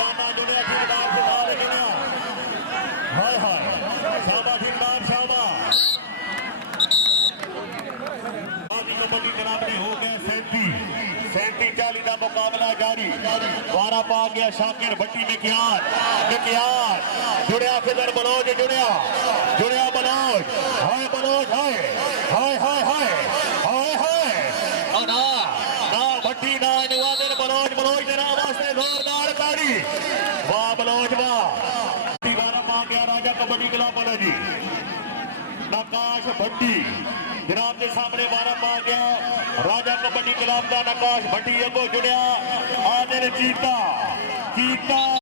दाना जुड़िया ठेकेदार से सारे जुड़िया हाय हाय शाबा ठेकेदार शाबा आदि कबड्डी जनाब ने हो गए 37-40 का मुकाबला जारी वारा पा गया शाकिर भट्टी में कियार जुड़िया फिदर बलोच जुड़िया बलोच हाय हाय हाय हाय हाय हाय ना भट्टी ना निवादन बलोच तेरा वास्ते जोरदार ताड़ी वाह बलोच वाह वारा पा गया राजा कबड्डी क्लब वाला जी नकाश भट्टी जनाब के सामने वारा पा गया राजा कबड्डी क्लब का नकाश भट्टी अगो जुड़िया आने चीता